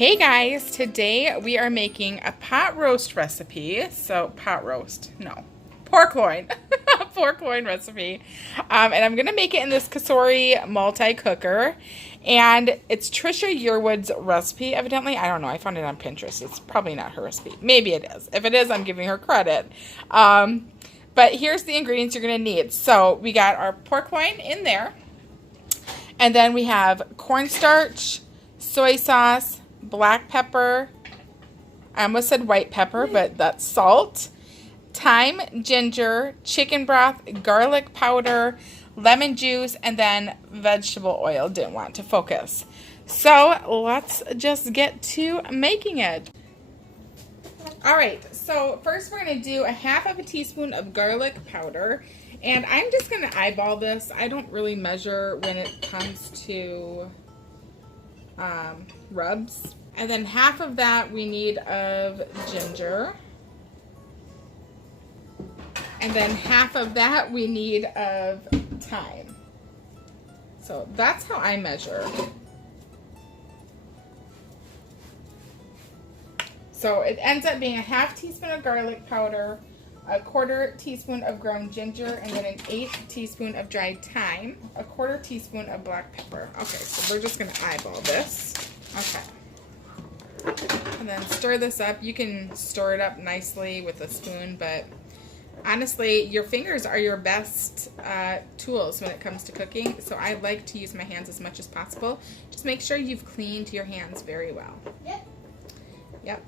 Hey guys, today we are making a pot roast recipe. So pork loin, pork loin recipe. And I'm gonna make it in this Kasori multi-cooker. And it's Trisha Yearwood's recipe, evidently. I don't know, I found it on Pinterest. It's probably not her recipe. Maybe it is. If it is, I'm giving her credit. But here's the ingredients you're gonna need. So we got our pork loin in there. And then we have cornstarch, soy sauce, black pepper, I almost said white pepper, but that's salt, thyme, ginger, chicken broth, garlic powder, lemon juice, and then vegetable oil. Didn't want to focus. So let's just get to making it. Alright, so first we're going to do a half of a teaspoon of garlic powder. And I'm just going to eyeball this. I don't really measure when it comes to rubs. And then half of that we need of ginger. And then half of that we need of thyme. So that's how I measure. So it ends up being a half teaspoon of garlic powder, a quarter teaspoon of ground ginger, and then an 1/8 teaspoon of dried thyme, a quarter teaspoon of black pepper. Okay, so we're just going to eyeball this. Okay. And then stir this up. You can stir it up nicely with a spoon, but honestly, your fingers are your best tools when it comes to cooking, so I like to use my hands as much as possible. Just make sure you've cleaned your hands very well. Yep. Yep.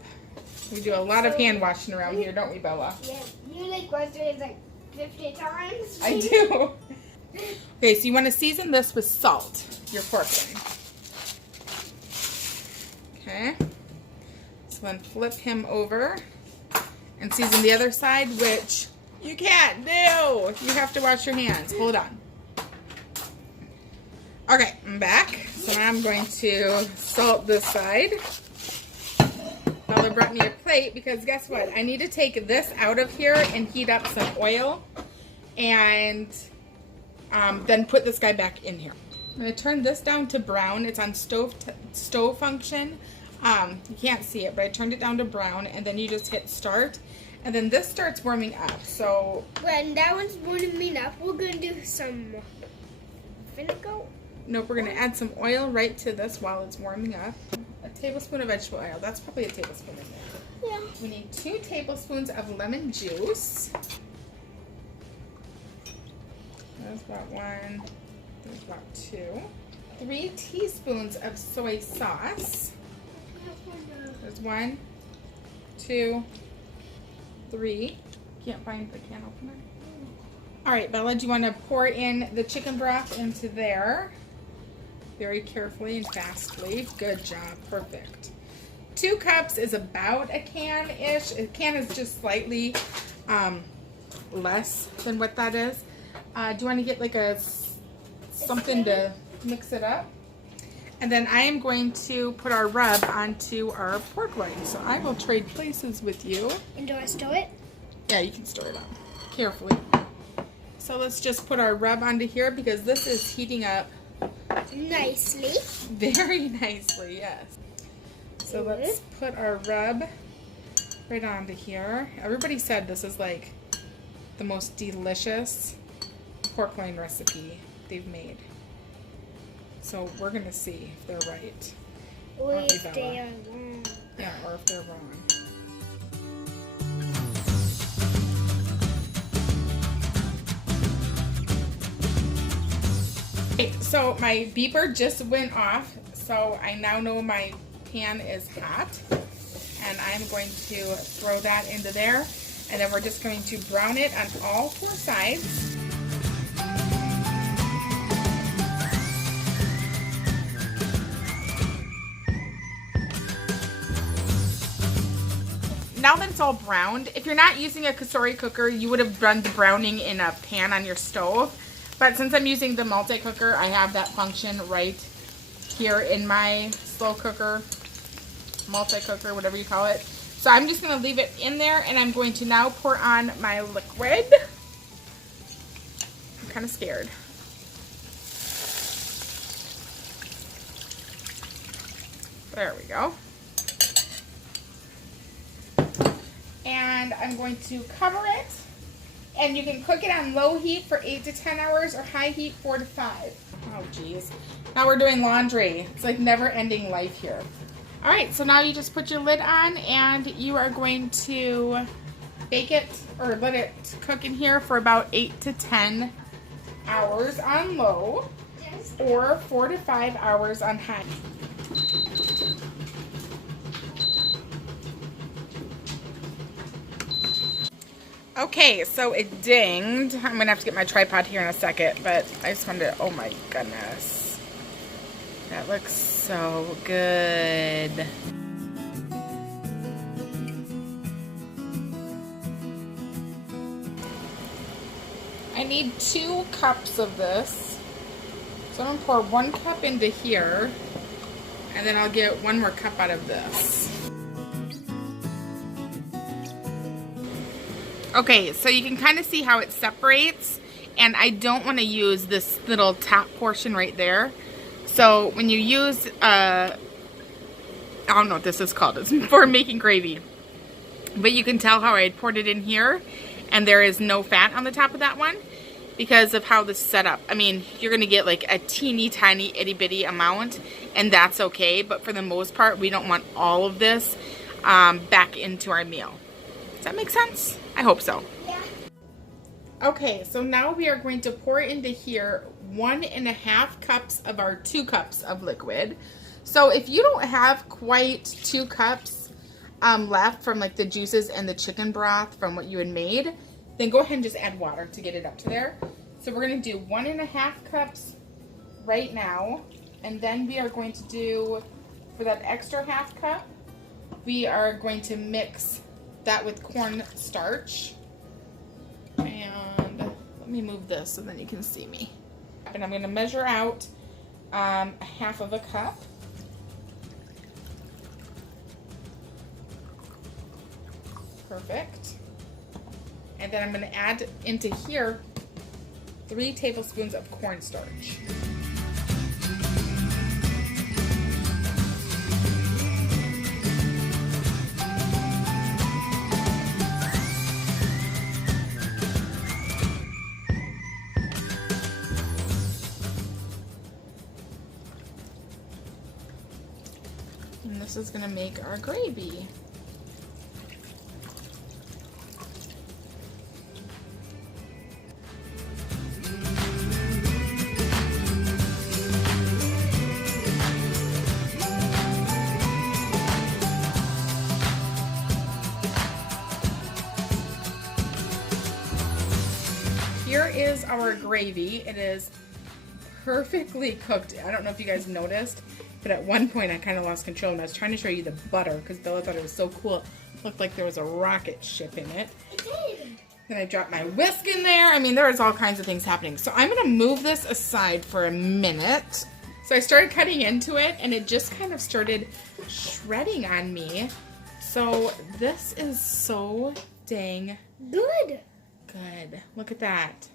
We do a lot of hand washing around here, don't we, Bella? Yeah, you like wash your hands like 50 times? I do. Okay, so you want to season this with salt, your pork loin. Okay. So then flip him over and season the other side, which you can't do. You have to wash your hands. Hold on. Okay, I'm back. So now I'm going to salt this side. Bella brought me a plate because guess what? I need to take this out of here and heat up some oil and then put this guy back in here. I'm going to turn this down to brown. It's on stove function. You can't see it, but I turned it down to brown, and then you just hit start, and then this starts warming up. So when that one's warming up, we're going to do some vinegar. Nope, we're going to add some oil right to this while it's warming up. A tablespoon of vegetable oil. That's probably a tablespoon in there. Yeah. We need 2 tablespoons of lemon juice. There's about 1. There's about 2. 3 teaspoons of soy sauce. There's 1, 2, 3. Can't find the can opener. All right, Bella, do you want to pour in the chicken broth into there? Very carefully and fastly. Good job. Perfect. 2 cups is about a can-ish. A can is just slightly less than what that is. Do you want to get like something to mix it up? And then I am going to put our rub onto our pork loin. So I will trade places with you. And do I stir it? Yeah, you can stir it up carefully. So let's just put our rub onto here because this is heating up nicely. Very nicely, yes. So let's put our rub right onto here. Everybody said this is like the most delicious pork loin recipe they've made. So we're going to see if they're right. Or if they are wrong. Yeah, or if they're wrong. Okay, so my beeper just went off, so I now know my pan is hot. And I'm going to throw that into there. And then we're just going to brown it on all 4 sides. Now that it's all browned, if you're not using a Kasori cooker, you would have done the browning in a pan on your stove. But since I'm using the multi-cooker, I have that function right here in my slow cooker, multi-cooker, whatever you call it. So I'm just going to leave it in there, and I'm going to now pour on my liquid. I'm kind of scared. There we go. And I'm going to cover it. And you can cook it on low heat for 8 to 10 hours or high heat 4 to 5. Oh, geez. Now we're doing laundry. It's like never-ending life here. All right, so now you just put your lid on and you are going to bake it or let it cook in here for about 8 to 10 hours on low or 4 to 5 hours on high. Okay, so it dinged. I'm gonna have to get my tripod here in a second, but I just wanted to, oh my goodness. That looks so good. I need 2 cups of this. So I'm gonna pour 1 cup into here, and then I'll get 1 more cup out of this. Okay, so you can kind of see how it separates, and I don't want to use this little top portion right there. So when you use, I don't know what this is called, it's for making gravy. But you can tell how I poured it in here, and there is no fat on the top of that one because of how this is set up. I mean, you're going to get like a teeny tiny itty bitty amount, and that's okay. But for the most part, we don't want all of this back into our meal. Does that make sense? I hope so. Yeah. Okay, so now we are going to pour into here 1.5 cups of our 2 cups of liquid. So if you don't have quite 2 cups left from like the juices and the chicken broth from what you had made, then go ahead and just add water to get it up to there. So we're going to do 1.5 cups right now, and then we are going to do, for that extra half cup, we are going to mix that with corn starch. And let me move this so then you can see me. And I'm going to measure out 1/2 cup. Perfect. And then I'm going to add into here 3 tablespoons of cornstarch. And this is going to make our gravy. Here is our gravy. It is perfectly cooked. I don't know if you guys noticed, but at one point I kind of lost control and I was trying to show you the butter because Bella thought it was so cool. It looked like there was a rocket ship in it. It did. Then I dropped my whisk in there. I mean, there was all kinds of things happening. So I'm going to move this aside for a minute. So I started cutting into it and it just kind of started shredding on me. So this is so dang Good. good. Look at that.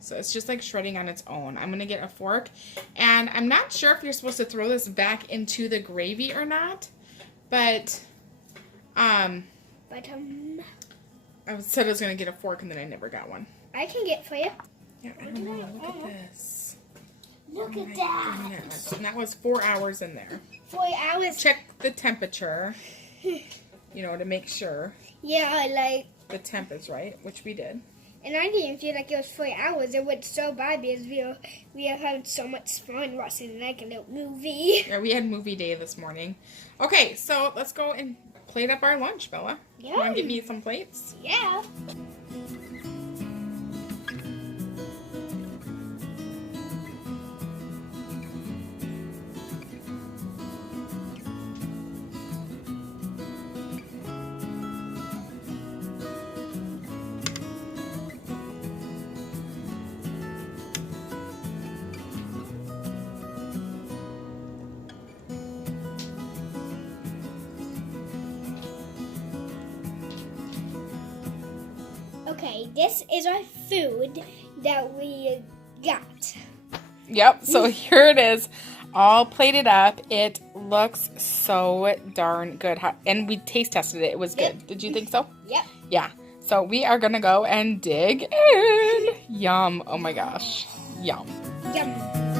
So it's just like shredding on its own. I'm going to get a fork. And I'm not sure if you're supposed to throw this back into the gravy or not. But, I said I was going to get a fork and then I never got one. I can get for you. Yeah, I don't know. Look at this. Look Oh at my that. goodness. And that was 4 hours in there. 4 hours. Check the temperature, you know, to make sure Yeah, like, the temp is right, which we did. and I didn't feel like it was 4 hours. It went so by because we have had so much fun watching like a little movie. Yeah, we had movie day this morning. Okay, so let's go and plate up our lunch, Bella. Yeah. You want to get me some plates? Yeah. Okay, this is our food that we got. Yep, so here it is. all plated up. It looks so darn good. And we taste tested it. It was good. Yep. Did you think so? Yep. Yeah. So we are going to go and dig in. Yum. Oh my gosh. Yum. Yum.